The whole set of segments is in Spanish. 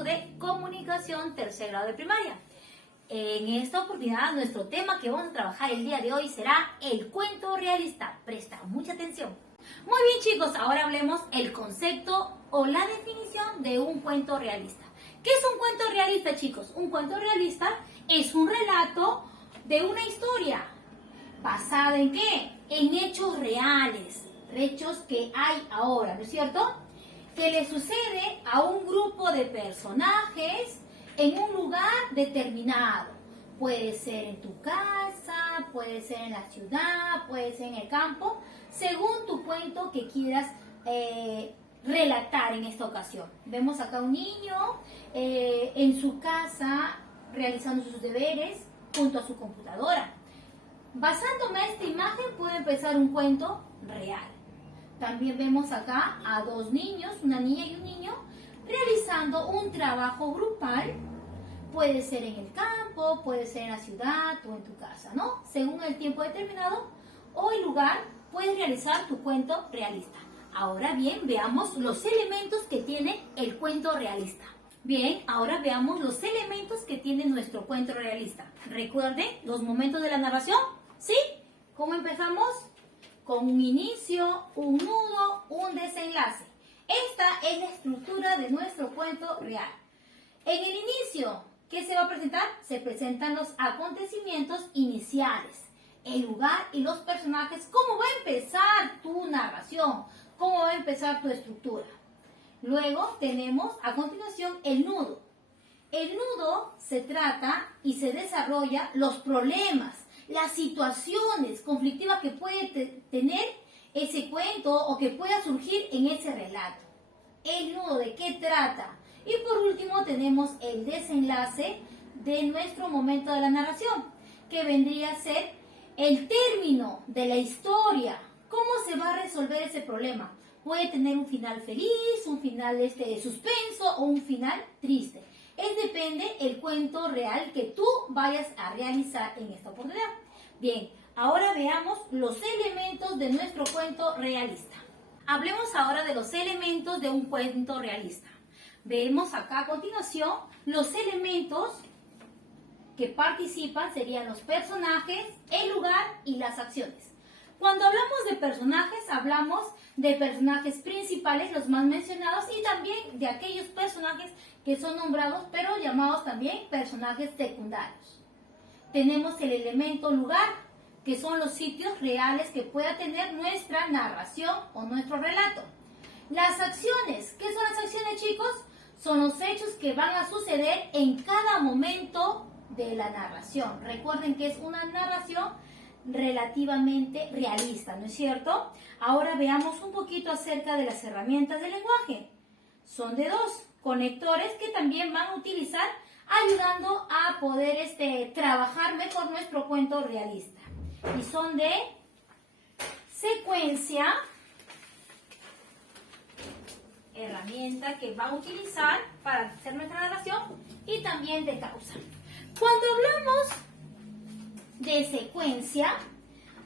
curso de comunicación tercer grado de primaria. En esta oportunidad, nuestro tema que vamos a trabajar el día de hoy será el cuento realista. Presta mucha atención. Muy bien, chicos, ahora hablemos el concepto o la definición de un cuento realista. ¿Qué es un cuento realista, chicos? Un cuento realista es un relato de una historia. ¿Basada en qué? En hechos reales, hechos que hay ahora, ¿no es cierto? Que le sucede a un grupo de personajes en un lugar determinado. Puede ser en tu casa, puede ser en la ciudad, puede ser en el campo, según tu cuento que quieras relatar en esta ocasión. Vemos acá un niño en su casa realizando sus deberes junto a su computadora. Basándome en esta imagen puedo empezar un cuento real. También vemos acá a dos niños, una niña y un niño, realizando un trabajo grupal. Puede ser en el campo, puede ser en la ciudad o en tu casa, ¿no? Según el tiempo determinado o el lugar, puedes realizar tu cuento realista. Ahora bien, veamos los elementos que tiene el cuento realista. Bien, ahora veamos los elementos que tiene nuestro cuento realista. Recuerden los momentos de la narración, ¿sí? ¿Cómo empezamos? Con un inicio, un nudo, un desenlace. Esta es la estructura de nuestro cuento real. En el inicio, ¿qué se va a presentar? Se presentan los acontecimientos iniciales, el lugar y los personajes. ¿Cómo va a empezar tu narración? ¿Cómo va a empezar tu estructura? Luego tenemos a continuación el nudo. El nudo se trata y se desarrolla los problemas, las situaciones conflictivas que puede tener ese cuento o que pueda surgir en ese relato. El nudo, ¿de qué trata? Y por último tenemos el desenlace de nuestro momento de la narración, que vendría a ser el término de la historia. ¿Cómo se va a resolver ese problema? Puede tener un final feliz, un final de suspenso o un final triste. Depende el cuento real que tú vayas a realizar en esta oportunidad. Bien, ahora veamos los elementos de nuestro cuento realista. Hablemos ahora de los elementos de un cuento realista. Vemos acá a continuación los elementos que participan, serían los personajes, el lugar y las acciones. Cuando hablamos de personajes, hablamos de personajes principales, los más mencionados, y también de aquellos personajes que son nombrados, pero llamados también personajes secundarios. Tenemos el elemento lugar, que son los sitios reales que pueda tener nuestra narración o nuestro relato. Las acciones, ¿qué son las acciones, chicos? Son los hechos que van a suceder en cada momento de la narración. Recuerden que es una narración relativamente realista, ¿no es cierto? Ahora veamos un poquito acerca de las herramientas del lenguaje. Son de dos conectores que también van a utilizar ayudando a poder trabajar mejor nuestro cuento realista. Y son de secuencia, herramienta que va a utilizar para hacer nuestra narración, y también de causa. Cuando hablamos de secuencia,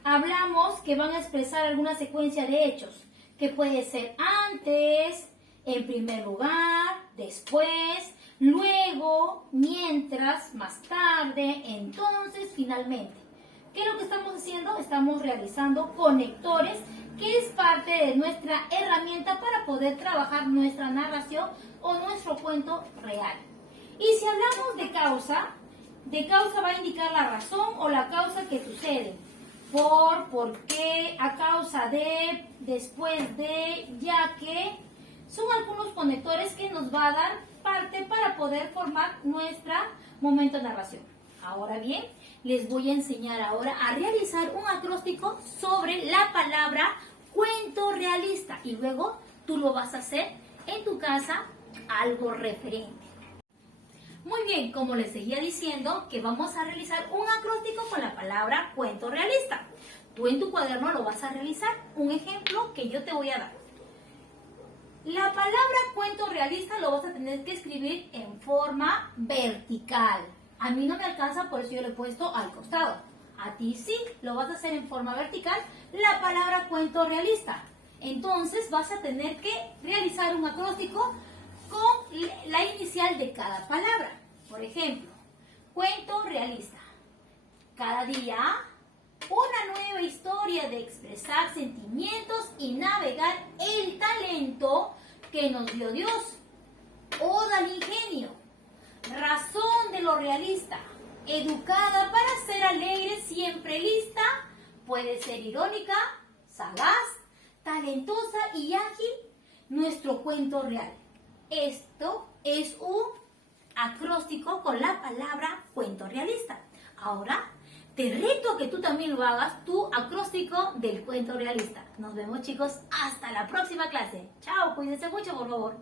hablamos que van a expresar alguna secuencia de hechos, que puede ser antes, en primer lugar, después, luego, mientras, más tarde, entonces, finalmente. ¿Qué es lo que estamos haciendo? Estamos realizando conectores, que es parte de nuestra herramienta para poder trabajar nuestra narración o nuestro cuento real. Y si hablamos de causa va a indicar la razón o la causa que sucede. Por qué, a causa de, después de, ya que. Son algunos conectores que nos va a dar parte para poder formar nuestro momento de narración. Ahora bien, les voy a enseñar ahora a realizar un acróstico sobre la palabra cuento realista. Y luego tú lo vas a hacer en tu casa, algo referente. Muy bien, como les seguía diciendo, que vamos a realizar un acróstico con la palabra cuento realista. Tú en tu cuaderno lo vas a realizar. Un ejemplo que yo te voy a dar. La palabra cuento realista lo vas a tener que escribir en forma vertical. A mí no me alcanza, por eso yo lo he puesto al costado. A ti sí, lo vas a hacer en forma vertical, la palabra cuento realista. Entonces vas a tener que realizar un acróstico con la inicial de cada palabra. Por ejemplo, cuento realista. Cada día, una nueva historia de expresar sentimientos y navegar el talento que nos dio Dios. Oda al ingenio. Razón de lo realista. Educada para ser alegre, siempre lista. Puede ser irónica, sagaz, talentosa y ágil. Nuestro cuento real. Esto es un acróstico con la palabra cuento realista. Ahora, te reto a que tú también lo hagas, tu acróstico del cuento realista. Nos vemos, chicos, hasta la próxima clase. Chao, cuídense mucho, por favor.